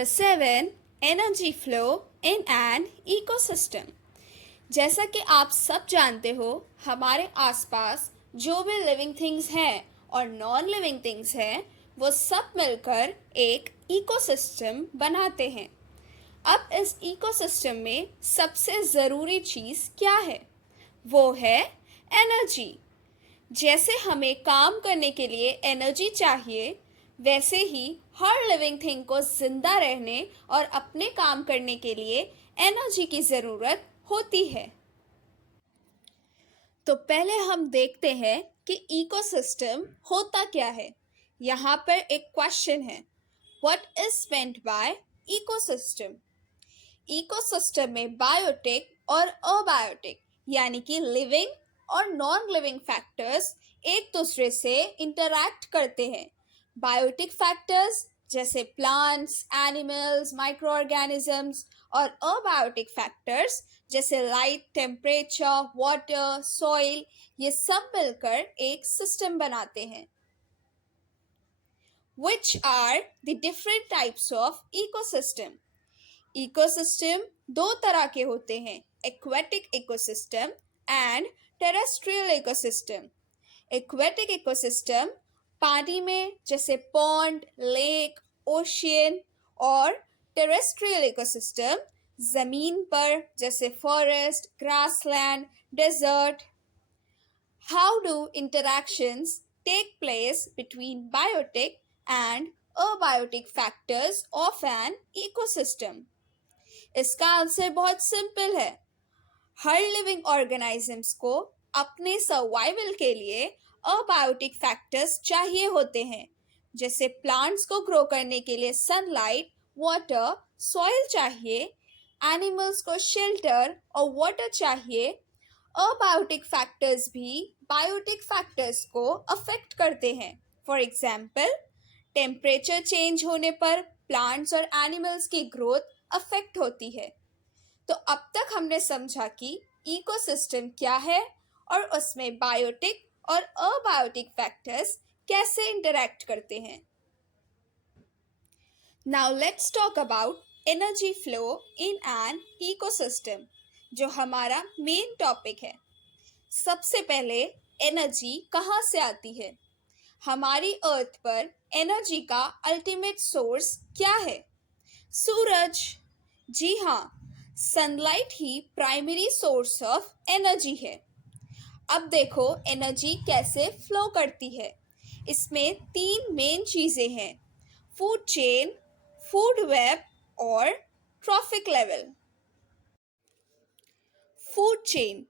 Chapter 7 energy flow in an ecosystem. जैसा कि आप सब जानते हो, हमारे आसपास जो भी लिविंग थिंग्स हैं और नॉन लिविंग थिंग्स हैं, वो सब मिलकर एक इकोसिस्टम बनाते हैं। अब इस इकोसिस्टम में सबसे ज़रूरी चीज़ क्या है? वो है एनर्जी। जैसे हमें काम करने के लिए एनर्जी चाहिए, वैसे ही हर लिविंग थिंग को जिंदा रहने और अपने काम करने के लिए एनर्जी की ज़रूरत होती है। तो पहले हम देखते हैं कि इकोसिस्टम होता क्या है। यहाँ पर एक क्वेश्चन है, what is meant by ecosystem? Ecosystem में बायोटिक और अबायोटिक यानी कि लिविंग और नॉन लिविंग फैक्टर्स एक दूसरे से इंटरैक्ट करते हैं। बायोटिक फैक्टर्स जैसे प्लांट्स, एनिमल्स, माइक्रो ऑर्गेनिजम्स और अबायोटिक फैक्टर्स जैसे लाइट, टेम्परेचर, वाटर, सॉइल, ये सब मिलकर एक सिस्टम बनाते हैं। Which are the different types of ecosystem? Ecosystem दो तरह के होते हैं, aquatic ecosystem and terrestrial ecosystem. Aquatic ecosystem पानी में जैसे पॉन्ड, लेक, ओशियन, और टेरेस्ट्रियल इकोसिस्टम जमीन पर जैसे forest, grassland, desert. How do interactions take place between biotic and abiotic factors of an ecosystem? इसका आंसर बहुत सिंपल है। हर लिविंग ऑर्गेनिजम्स को अपने सर्वाइवल के लिए अबायोटिक फैक्टर्स चाहिए होते हैं। जैसे प्लांट्स को ग्रो करने के लिए सनलाइट, वाटर, सॉइल चाहिए। एनिमल्स को शेल्टर और वाटर चाहिए। अबायोटिक फैक्टर्स भी बायोटिक फैक्टर्स को अफेक्ट करते हैं। फॉर एग्जाम्पल, टेम्परेचर चेंज होने पर प्लांट्स और एनिमल्स की ग्रोथ अफेक्ट होती है। तो अब तक हमने समझा कि इकोसिस्टम क्या है और उसमें बायोटिक और अबायोटिक फैक्टर्स कैसे इंटरैक्ट करते हैं। Now let's talk about energy flow in an ecosystem, जो हमारा मेन टॉपिक है। सबसे पहले एनर्जी कहाँ से आती है? हमारी अर्थ पर एनर्जी का अल्टीमेट सोर्स क्या है? सूरज। जी हाँ, sunlight he primary source of energy है। अब देखो एनर्जी कैसे फ्लो करती है। इसमें तीन मेन चीज़ें हैं, फूड चेन, फूड वेब और trophic level. Food chain,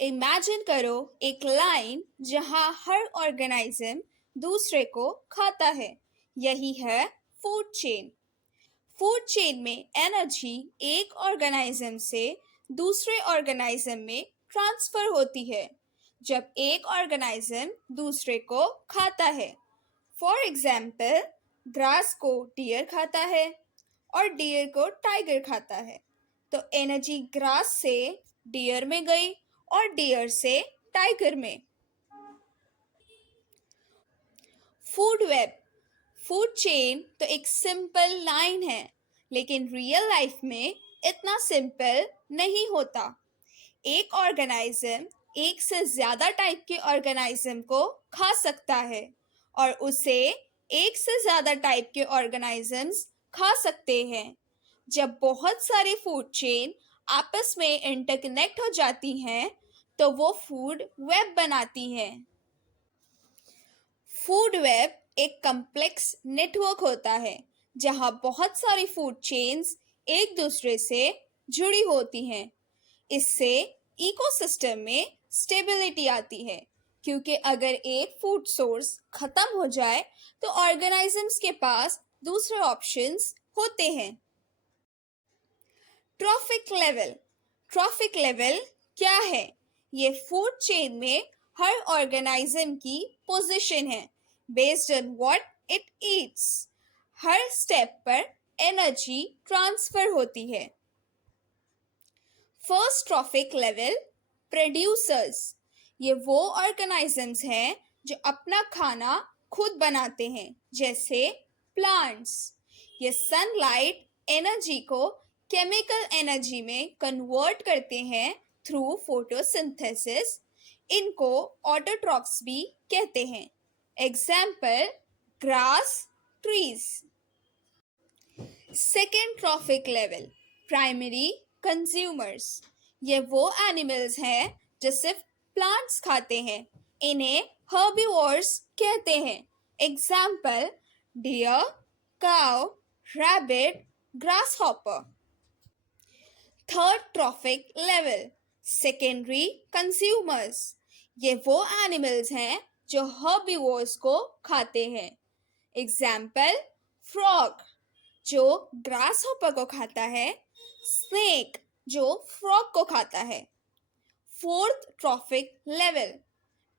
imagine करो एक लाइन जहाँ हर ऑर्गेनिज्म दूसरे को खाता है, यही है फूड चेन। फूड चेन में एनर्जी एक ऑर्गेनिज्म से दूसरे ऑर्गेनिज्म में ट्रांसफर होती है जब एक ऑर्गेनिज्म दूसरे को खाता है। फॉर एग्जाम्पल, ग्रास को डियर खाता है और डियर को टाइगर खाता है, तो एनर्जी ग्रास से डियर में गई और डियर से टाइगर में। फूड वेब, फूड चेन तो एक सिंपल लाइन है, लेकिन रियल लाइफ में इतना सिंपल नहीं होता। एक ऑर्गेनिज्म एक से ज़्यादा टाइप के ऑर्गेनिज्म को खा सकता है और उसे एक से ज़्यादा टाइप के ऑर्गेनिजम्स खा सकते हैं। जब बहुत सारी फूड चेन आपस में इंटरकनेक्ट हो जाती हैं, तो वो फूड वेब बनाती हैं। फूड वेब एक कॉम्प्लेक्स नेटवर्क होता है जहां बहुत सारी फूड चेन्स एक दूसरे से जुड़ी होती हैं। इससे इकोसिस्टम में स्टेबिलिटी आती है, क्योंकि अगर एक फूड सोर्स खत्म हो जाए तो ऑर्गेनिजम्स के पास दूसरे ऑप्शंस होते हैं। ट्रॉफिक लेवल, ट्रॉफिक लेवल क्या है? ये फूड चेन में हर ऑर्गेनिज्म की पोजीशन है based on what it eats. Her step पर एनर्जी ट्रांसफर होती है। First trophic level, producers. ये वो ऑर्गेनिजम्स हैं जो अपना खाना खुद बनाते हैं, जैसे प्लांट्स। ये सनलाइट एनर्जी को केमिकल एनर्जी में कन्वर्ट करते हैं थ्रू फोटोसिंथेसिस। इनको ऑटोट्रॉफ्स भी कहते हैं। Example, grass, trees. Second trophic level, primary consumers. ये वो एनिमल्स हैं जो सिर्फ प्लांट्स खाते हैं। इन्हें हर्बीवोर्स कहते हैं। Example, deer, cow, rabbit, grasshopper. Third trophic level, secondary consumers. ये वो एनिमल्स हैं जो हर्बीवोर्स को खाते हैं। एग्जाम्पल, फ्रॉग जो ग्रासहॉपर को खाता है, स्नेक जो फ्रॉग को खाता है। Fourth trophic level,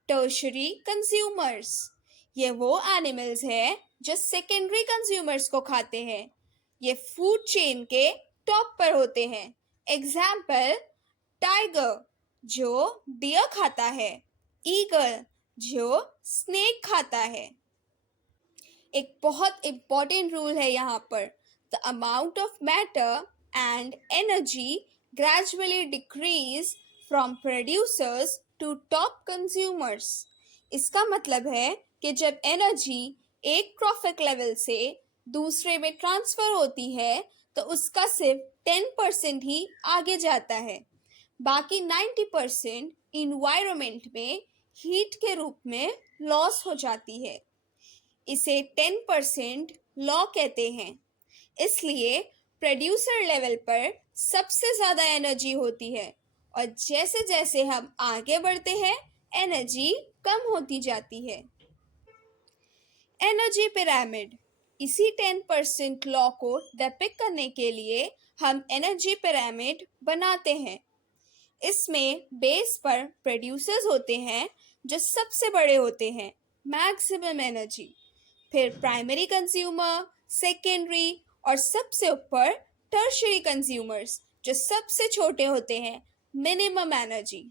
tertiary consumers. ये वो एनिमल्स हैं जो सेकेंडरी कंज्यूमर्स को खाते हैं। ये फूड चेन के टॉप पर होते हैं। एग्जाम्पल, टाइगर जो डियर खाता है, ईगल जो स्नेक खाता है। एक बहुत इंपॉर्टेंट रूल है यहाँ पर, the amount of matter and energy gradually decrease from producers to top consumers. इसका मतलब है कि जब एनर्जी एक ट्रॉफिक लेवल से दूसरे में ट्रांसफर होती है तो उसका सिर्फ 10% ही आगे जाता है। बाकी 90% इन्वायरमेंट में हीट के रूप में लॉस हो जाती है। इसे 10% लॉ कहते हैं। इसलिए प्रोड्यूसर लेवल पर सबसे ज़्यादा एनर्जी होती है और जैसे जैसे हम आगे बढ़ते हैं एनर्जी कम होती जाती है। एनर्जी पिरामिड, इसी 10% लॉ को डिपिक्ट करने के लिए हम एनर्जी पिरामिड बनाते हैं। इसमें बेस पर प्रोड्यूसर्स होते हैं जो सबसे बड़े होते हैं, मैक्सिमम एनर्जी। फिर प्राइमरी कंज्यूमर, सेकेंडरी और सबसे ऊपर टर्शरी कंज्यूमर्स जो सबसे छोटे होते हैं, minimum energy.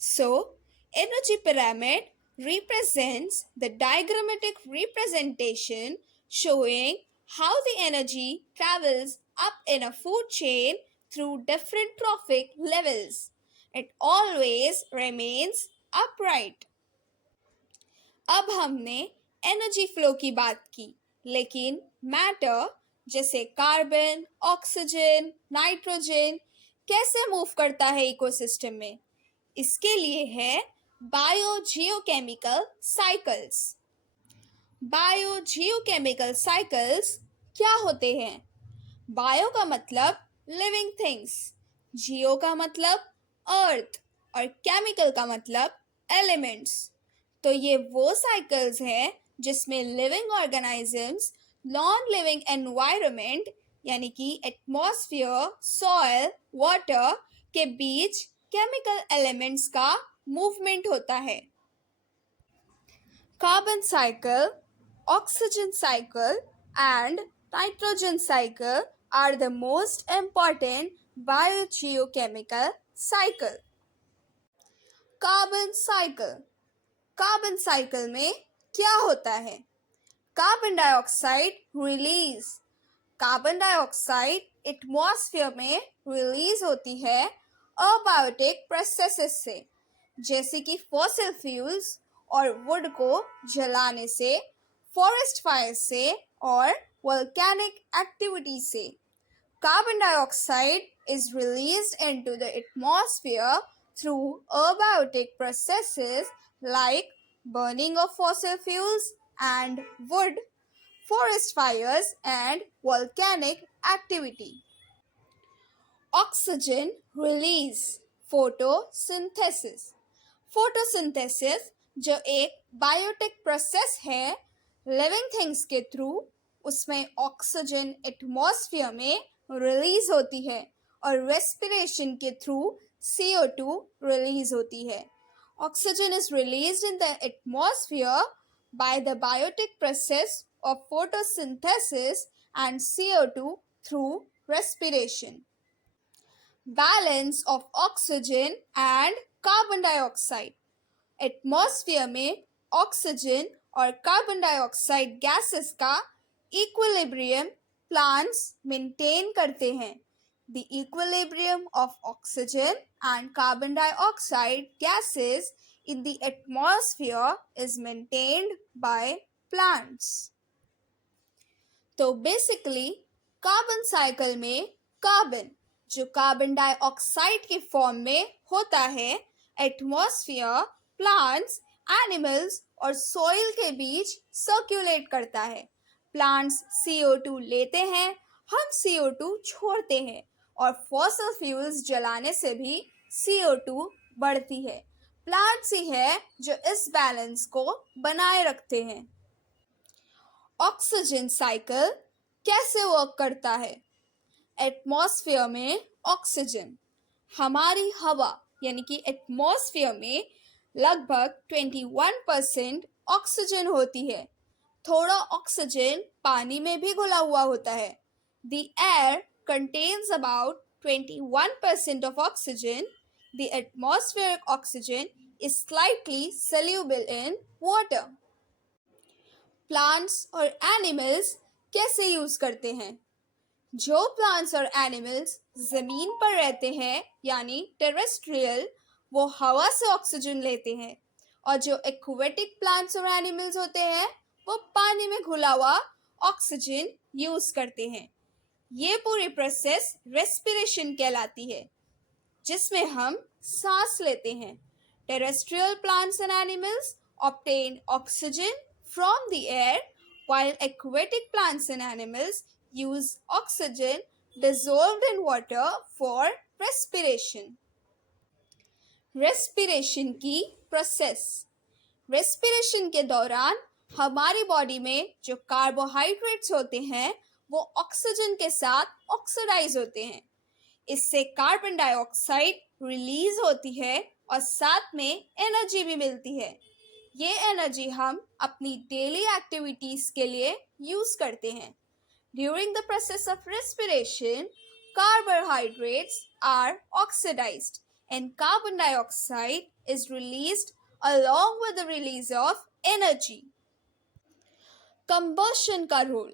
So energy pyramid represents the diagrammatic representation showing how the energy travels up in a food chain through different trophic levels. It always remains upright. अब हमने एनर्जी फ्लो की बात की, लेकिन मैटर जैसे कार्बन, ऑक्सीजन, नाइट्रोजन कैसे move करता है इकोसिस्टम में? इसके लिए है बायोजियोकेमिकल साइकिल्स। बायोजियोकेमिकल साइकिल्स क्या होते हैं? बायो का मतलब लिविंग थिंग्स, जियो का मतलब अर्थ और केमिकल का मतलब एलिमेंट्स। तो ये वो साइकिल्स हैं जिसमें living organisms non living environment यानी कि एटमॉस्फेयर, सॉइल, वाटर के बीच केमिकल एलिमेंट्स का मूवमेंट होता है। Carbon cycle, oxygen cycle and nitrogen cycle are the most important biogeochemical cycle. Carbon cycle, carbon cycle में क्या होता है? Carbon dioxide release. Carbon dioxide atmosphere में रिलीज होती है अबायोटिक प्रोसेसेस से, जैसे कि फॉसिल फ्यूल्स और वुड को जलाने से, फॉरेस्ट फायर से और वोल्केनिक एक्टिविटी से। Carbon dioxide is released into the atmosphere through abiotic processes like burning of fossil fuels and wood, forest fires and volcanic activity. Oxygen release, photosynthesis. Photosynthesis जो एक biotic process है living things के through, उसमें oxygen atmosphere में release होती है और respiration के थ्रू CO2 रिलीज होती है। Oxygen is released in the atmosphere by the biotic process of photosynthesis and CO2 through respiration. Balance of oxygen and carbon dioxide. Atmosphere में oxygen और carbon dioxide gases का equilibrium plants maintain करते हैं। The equilibrium of oxygen and carbon dioxide gases in the atmosphere is maintained by plants. तो basically carbon cycle में carbon जो carbon dioxide के form में होता है, एटमॉस्फेयर, प्लांट्स, एनिमल्स और सॉइल के बीच सर्कुलेट करता है। प्लांट्स CO2 लेते हैं, हम CO2 छोड़ते हैं और फॉसिल फ्यूल्स जलाने से भी CO2 बढ़ती है। प्लांट्स ही है जो इस बैलेंस को बनाए रखते हैं। ऑक्सीजन साइकिल कैसे वर्क करता है? एटमॉस्फेयर में ऑक्सीजन, हमारी हवा यानी कि एटमॉस्फेयर में लगभग 21% ऑक्सीजन होती है। थोड़ा ऑक्सीजन पानी में भी घुला हुआ होता है। The air contains about 21% of oxygen. The atmospheric oxygen is slightly soluble in water. Plants और एनिमल्स कैसे यूज करते हैं? जो प्लांट्स और एनिमल्स जमीन पर रहते हैं यानी टेरेस्ट्रियल, वो हवा से ऑक्सीजन लेते हैं और जो एक्वेटिक प्लांट्स और एनिमल्स होते हैं वो पानी में घुला हुआ ऑक्सीजन यूज करते हैं। ये पूरी प्रोसेस रेस्पिरेशन कहलाती है, जिसमें हम सांस लेते हैं। Terrestrial plants and animals obtain oxygen from the air, while aquatic plants and animals use oxygen dissolved in water for respiration. Respiration की प्रोसेस। रेस्पिरेशन के दौरान हमारी बॉडी में जो कार्बोहाइड्रेट्स होते हैं वो ऑक्सीजन के साथ ऑक्सीडाइज होते हैं। इससे कार्बन डाइऑक्साइड रिलीज होती है और साथ में एनर्जी भी मिलती है। ये एनर्जी हम अपनी डेली एक्टिविटीज के लिए यूज करते हैं। During the process of respiration, carbohydrates are oxidised and carbon dioxide is released along with the release of energy. Combustion का रोल।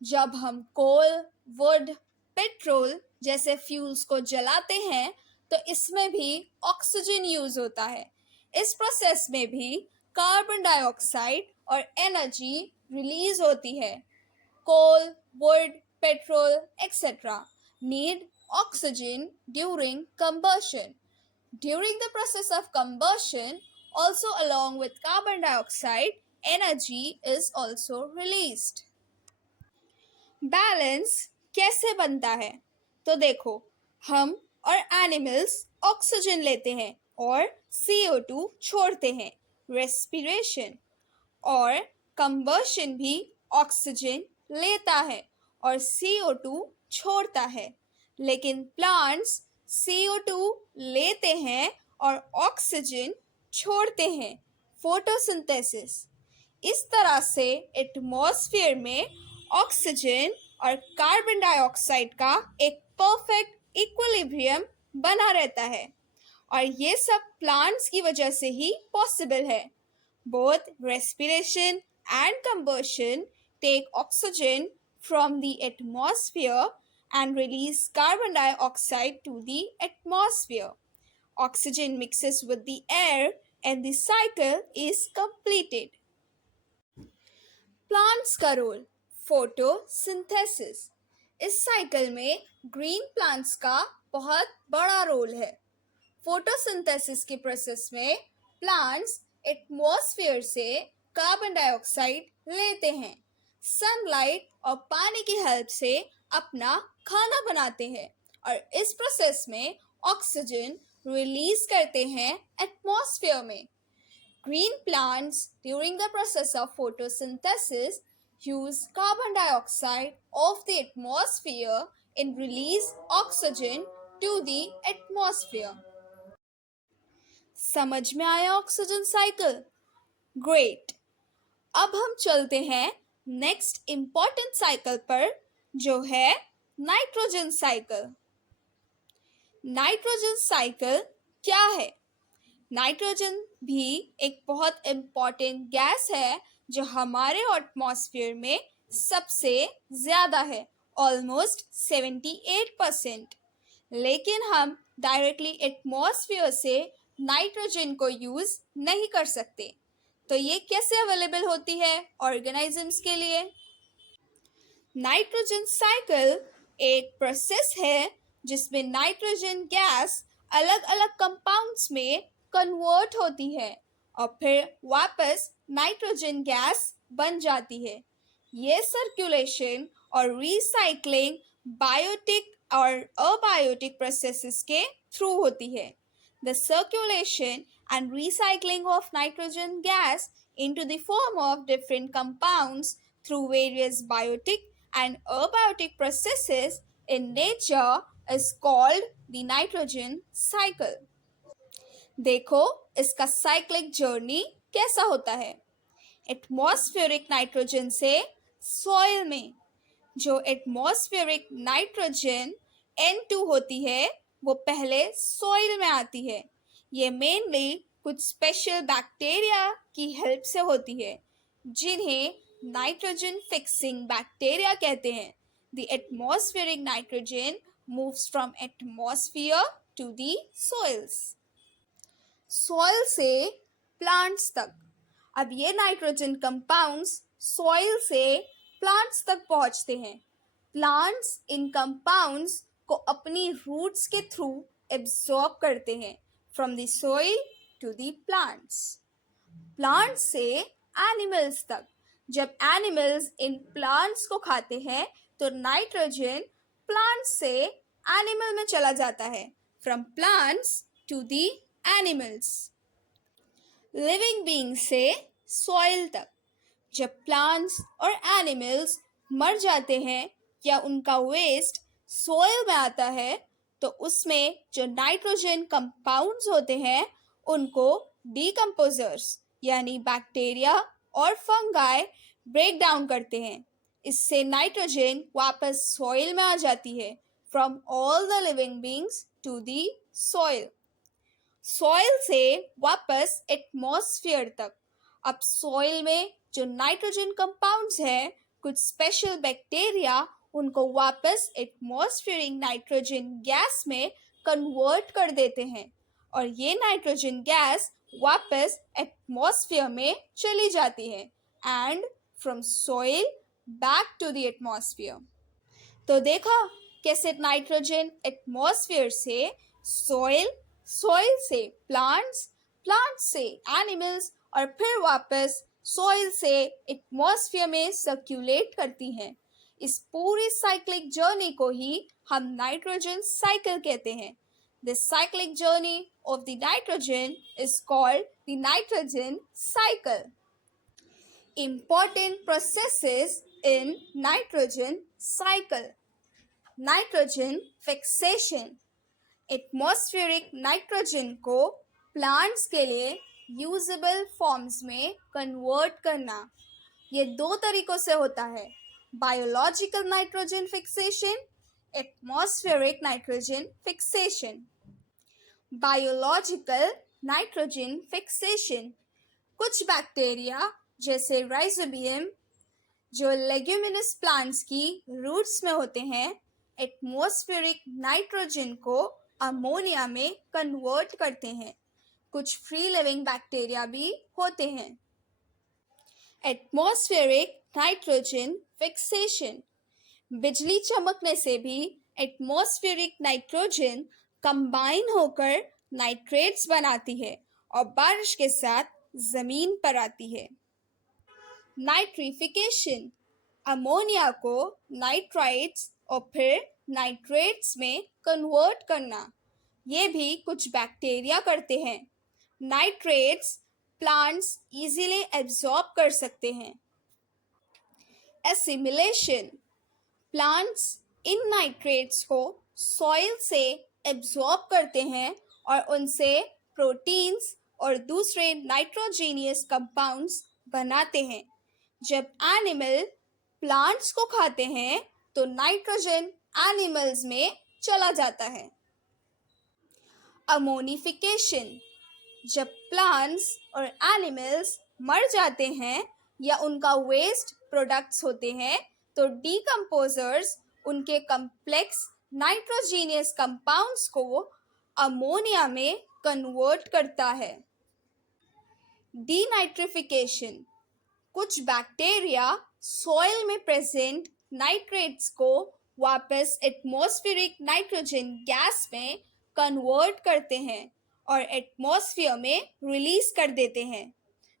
जब हम कोल, वुड, पेट्रोल जैसे फ्यूल्स को जलाते हैं तो इसमें भी ऑक्सीजन यूज होता है। इस प्रोसेस में भी कार्बन डाइऑक्साइड और एनर्जी रिलीज होती है। Coal, wood, petrol etcetera need oxygen during combustion. During the process of combustion, also along with carbon dioxide, energy is also released. Balance कैसे बनता है? तो देखो, हम और एनिमल्स ऑक्सीजन लेते हैं और CO2 छोड़ते हैं, रेस्पिरेशन। और कंबशन भी ऑक्सीजन लेता है और CO2 छोड़ता है। लेकिन प्लांट्स CO2 लेते हैं और ऑक्सीजन छोड़ते हैं, फोटोसिंथेसिस। इस तरह से एटमॉस्फेयर में ऑक्सीजन और कार्बन डाइऑक्साइड का एक परफेक्ट इक्विलिब्रियम बना रहता है और ये सब प्लांट्स की वजह से ही पॉसिबल है। Both respiration and combustion take oxygen from the atmosphere and release carbon dioxide to the atmosphere. Oxygen mixes with the air and the cycle is completed. Plants का रोल, फोटोसिंथेसिस। इस cycle में green plants का बहुत बड़ा role है। Photosynthesis की process में plants atmosphere से कार्बन डाइऑक्साइड लेते हैं, सनलाइट और पानी की हेल्प से अपना खाना बनाते हैं और इस प्रोसेस में ऑक्सीजन रिलीज करते हैं एटमॉस्फेयर में। Green plants during the process of photosynthesis use carbon dioxide of the atmosphere and release oxygen to the atmosphere. समझ में आया ऑक्सीजन साइकिल? ग्रेट। अब हम चलते हैं नेक्स्ट इम्पॉर्टेंट साइकिल पर, जो है नाइट्रोजन साइकिल। नाइट्रोजन साइकिल क्या है? नाइट्रोजन भी एक बहुत इम्पॉर्टेंट गैस है जो हमारे एटमॉस्फेयर में सबसे ज्यादा है ऑलमोस्ट 78%। लेकिन हम डायरेक्टली एटमॉस्फेयर से नाइट्रोजन को यूज नहीं कर सकते। तो ये कैसे अवेलेबल होती है ऑर्गेनिजम्स के लिए? नाइट्रोजन साइकिल एक प्रोसेस है जिसमें नाइट्रोजन गैस अलग अलग कंपाउंड्स में कन्वर्ट होती है और फिर वापस नाइट्रोजन गैस बन जाती है। ये सर्कुलेशन और रिसाइकलिंग बायोटिक और अबायोटिक प्रोसेसेस के थ्रू होती है। The circulation and recycling of nitrogen gas into the form of different compounds through various biotic and abiotic processes in nature is called the nitrogen cycle. देखो इसका cyclic journey कैसा होता है। Atmospheric nitrogen से soil में जो atmospheric nitrogen N2 होती है वो पहले सॉइल में आती है। ये मेनली कुछ स्पेशल बैक्टीरिया की हेल्प से होती है जिन्हें नाइट्रोजन फिक्सिंग बैक्टीरिया कहते हैं। The atmospheric nitrogen moves from atmosphere to the soils. Soil से प्लांट्स तक। अब ये नाइट्रोजन कंपाउंड्स सॉइल से प्लांट्स तक पहुंचते हैं। प्लांट्स इन कंपाउंड्स को अपनी रूट्स के थ्रू एब्सॉर्ब करते हैं from the soil to the plants. Plants से एनिमल्स तक। जब एनिमल्स इन प्लांट्स को खाते हैं तो नाइट्रोजन प्लांट्स से एनिमल में चला जाता है, from plants to the animals. Living being से सॉइल तक। जब प्लांट्स और एनिमल्स मर जाते हैं या उनका वेस्ट सॉइल में आता है तो उसमें जो नाइट्रोजन कंपाउंड्स होते हैं उनको डीकम्पोजर्स यानी बैक्टीरिया और फंगाई ब्रेक डाउन करते हैं। इससे नाइट्रोजन वापस सॉइल में आ जाती है, from all the living beings to the soil. Soil से वापस एटमॉस्फेयर तक। अब सॉइल में जो नाइट्रोजन कंपाउंड्स हैं कुछ स्पेशल बैक्टीरिया उनको वापस एटमॉस्फेरिक नाइट्रोजन गैस में कन्वर्ट कर देते हैं और ये नाइट्रोजन गैस वापस एटमॉस्फेयर में चली जाती है and from soil back to the atmosphere. तो देखा कैसे नाइट्रोजन एटमॉस्फेयर से सॉइल, सॉइल से प्लांट्स, प्लांट्स से एनिमल्स और फिर वापस सॉइल से एटमॉस्फेयर में सर्कुलेट करती हैं। इस पूरी साइक्लिक जर्नी को ही हम नाइट्रोजन साइकिल कहते हैं। This cyclic journey of the nitrogen is called the nitrogen cycle. Important processes in nitrogen cycle. Nitrogen fixation. Atmospheric nitrogen को प्लांट्स के लिए यूजेबल फॉर्म्स में कन्वर्ट करना। ये दो तरीकों से होता है, biological nitrogen fixation, atmospheric nitrogen fixation. Biological nitrogen fixation. कुछ बैक्टीरिया जैसे राइजोबियम जो लेग्यूमिनस प्लांट्स की रूट्स में होते हैं एटमॉस्फेरिक नाइट्रोजन को अमोनिया में कन्वर्ट करते हैं। कुछ फ्री लिविंग बैक्टीरिया भी होते हैं। Atmospheric nitrogen fixation. बिजली चमकने से भी एटमॉस्फेरिक नाइट्रोजन कंबाइन होकर नाइट्रेट्स बनाती है और बारिश के साथ जमीन पर आती है। नाइट्रिफिकेशन। अमोनिया को नाइट्राइट्स और फिर नाइट्रेट्स में कन्वर्ट करना। ये भी कुछ बैक्टीरिया करते हैं। नाइट्रेट्स प्लांट्स इजीली एब्जॉर्ब कर सकते हैं। एसिमिलेशन। प्लांट्स इन नाइट्रेट्स को सॉइल से एब्जॉर्ब करते हैं और उनसे प्रोटीन्स और दूसरे नाइट्रोजेनियस कंपाउंड्स बनाते हैं। जब एनिमल प्लांट्स को खाते हैं तो नाइट्रोजन एनिमल्स में चला जाता है। अमोनिफिकेशन। जब प्लांट्स और एनिमल्स मर जाते हैं या उनका वेस्ट प्रोडक्ट्स होते हैं तो डीकम्पोजर्स उनके कम्प्लेक्स नाइट्रोजीनियस कंपाउंड्स को अमोनिया में कन्वर्ट करता है। डीनाइट्रिफिकेशन, कुछ बैक्टीरिया सॉइल में प्रेजेंट नाइट्रेट्स को वापस एटमॉस्फेरिक नाइट्रोजन गैस में कन्वर्ट करते हैं और एटमॉस्फेयर में रिलीज कर देते हैं।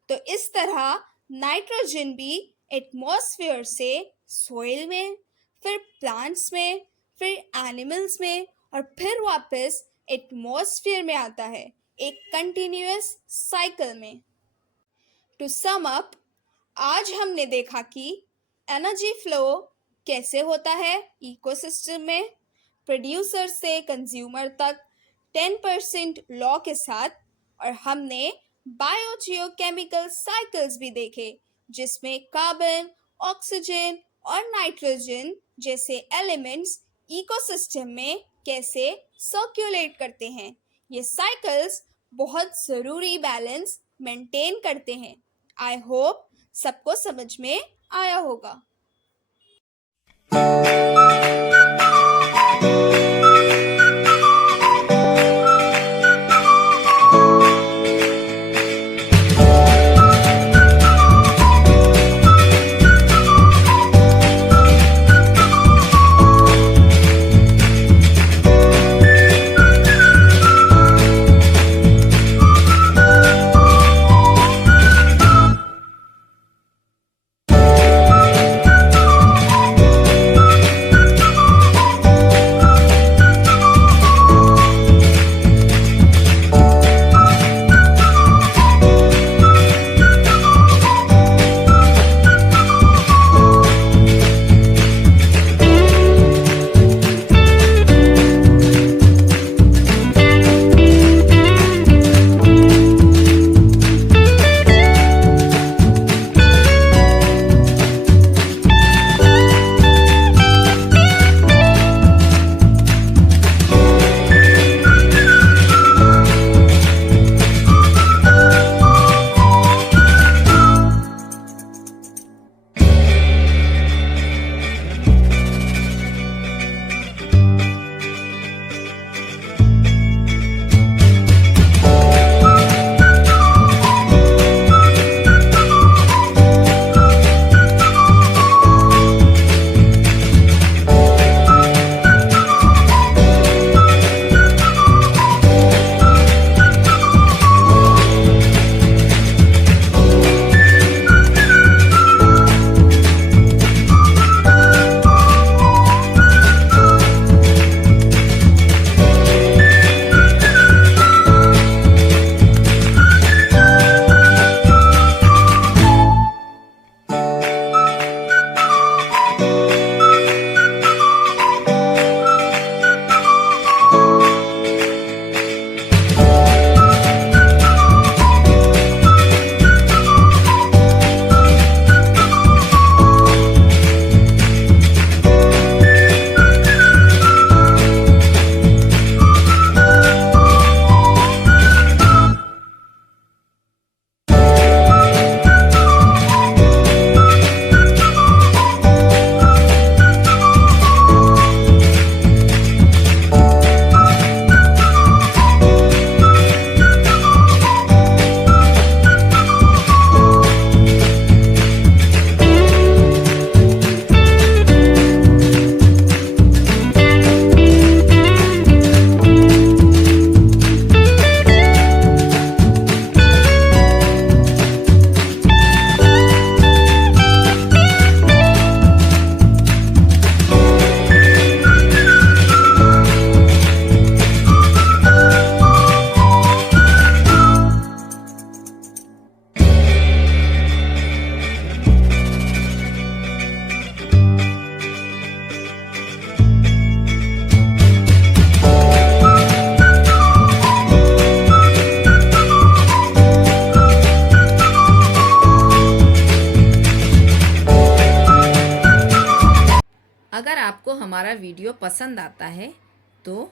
तो इस तरह नाइट्रोजन भी एटमॉस्फेयर से सॉइल में, फिर प्लांट्स में, फिर एनिमल्स में और फिर वापस एटमॉस्फेयर में आता है, एक कंटिन्यूअस साइकिल में। टू सम अप, आज हमने देखा कि एनर्जी फ्लो कैसे होता है इकोसिस्टम में, प्रोड्यूसर से कंज्यूमर तक 10% लॉ के साथ, और हमने बायोजियोकेमिकल साइकिल्स भी देखे जिसमें कार्बन, ऑक्सीजन और नाइट्रोजन जैसे एलिमेंट्स इकोसिस्टम में कैसे सर्कुलेट करते हैं। ये साइकिल्स बहुत ज़रूरी बैलेंस मेंटेन करते हैं। आई होप सबको समझ में आया होगा। अगर आपको हमारा वीडियो पसंद आता है तो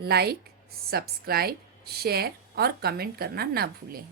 लाइक, सब्सक्राइब, शेयर और कमेंट करना ना भूलें।